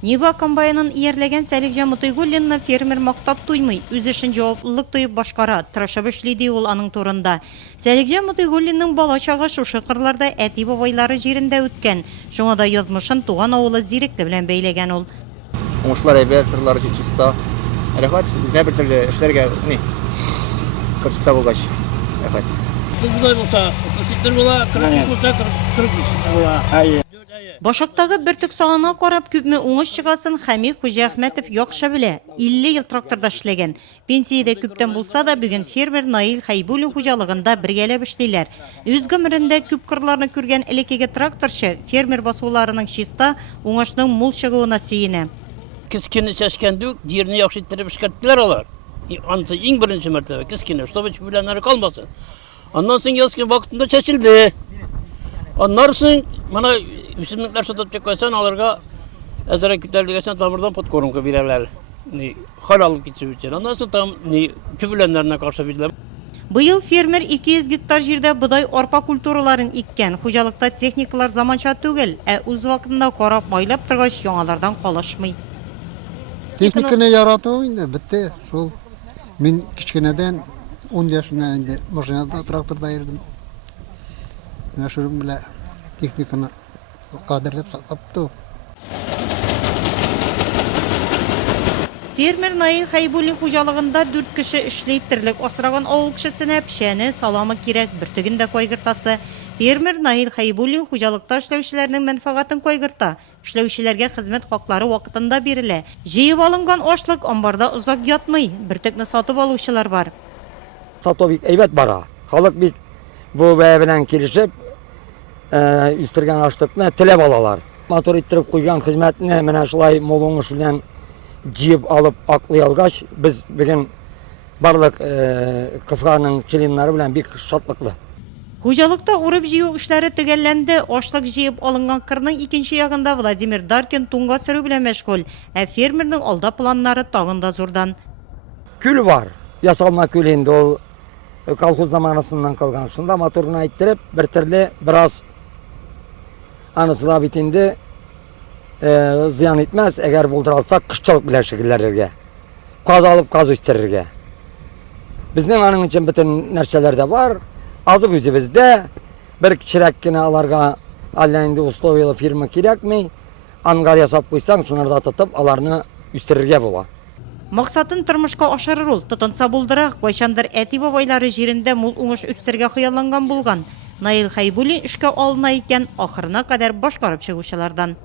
Нива комбайнын иярлеген Сәликжан Мутайгуллинны фермер мактап туймый, үз эшен җаваплылык тоеп башкара, тырышып эшлиде ул аның турында. Сәликжан Мутайгуллинның бала чагы шушы кырларда әти бабайлары җирендә үткән. Шуңа да язмышын туган авылы Зиректе белән бәйләгән ул. Уңышлар әйбәт, кырлары чиста. Рәхәт, безне бер төрле эшләргә, кырсыта булгач. Рәхәт. Булай булса, ситтер була, 43 булса, 43 була. Башактагы бертүк сагына карап күпме уңыш чыгасын Хамид Хуҗахмәтов яхшы белә. 50 ел тракторда эшләгән. Пенсиядә күптән булса да бүген фермер Наил Хайбуллин хуҗалыгында бергәләп эшлиләр. Үз гомерендә күп кырларны күргән элекеге тракторчы фермер басуларының чиста уңышның мул чыгуына сөенә. Кискене чәшкәндүк, җирне яхшы иттереп эшкәрттеләр алар. Анысы иң беренче мәртәбә кискене, чтобы чүләннәре калмасын. Аннан соң язгы вакытында чәчелде. Аннан соң мына үсемлекләр сатып чыккан аларга әзрәк күтәрелгән тамырдан подкормка бирәләр. Хәл алып китү өчен. Аннан соң там чүләннәренә каршы бирәләр. Быел фермер 200 гектар җирдә бодай арпа культураларын иккән. Хуҗалыкта техникалар заманча түгел, үз вакытында карап майлап торгач яңалардан калышмый. Техниканы ярату инде бетте. Шул мин кичкенәдән 10 яшына инде машинада тракторда йөрдем. Менә шул белән техниканы кадерләп саклапты. Фермер Наил Хайбуллин хуҗалыгында 4 кеше эшли, тирлек асраган авыл кешесенә пешәне, саламы кирәк, бертеген дә кайгыртасы. Фермер Наил Хайбуллин хуҗалыкта эшләүчеләрнең мәнфәгатен кайгырта. Эшләүчеләргә хезмәт хаклары вакытында бирелә. Җыеп алынган ашлык амбарда озак ятмый, бертекне сатып алучылар бар. Сату бик әйбәт бара. Халык бик бу бәя белән килешеп, үстергән ашлыкны теләп алалар. Мотор иттереп куйган хезмәтне менә шулай мул уңыш белән җыеп алып аклый алгач, без бүген барлык КФАның членнары белән бик шатлыклы. Хуҗалыкта урып җыю эшләре төгәлләнде. Ашлык җыеп алынган кырның икенче ягында Владимир Даркин туңга сөрү белән мәшгуль, фермерның алда планнары тагын да зурдан. Күл бар. Ясалма күл инде ул колхоз заманасыннан калган. Шунда моторны иттереп, бер төрле бераз анысы да бит инде зыян итмәс, әгәр булдыра алсак, кышчылык белән шөгыльләргә. Каз алып каз үстерергә. Безнең аның өчен бөтен нәрсәләр дә бар. Азык үзебездә, бер кичерәк кенә аларга әллә инде условиялы фирма кирәкми, ангар ясап куйсаң, шунарда тотып, аларны үстерергә була. Максатын тормышка ашырыр ул, тотынса булдыра, кайчандыр әти бабайлары җирендә мул уңыш үстергә хыялланган булган. Наил Хайбуллин эшкә алына икән, ахырына кадәр башкарып чыгучылардан.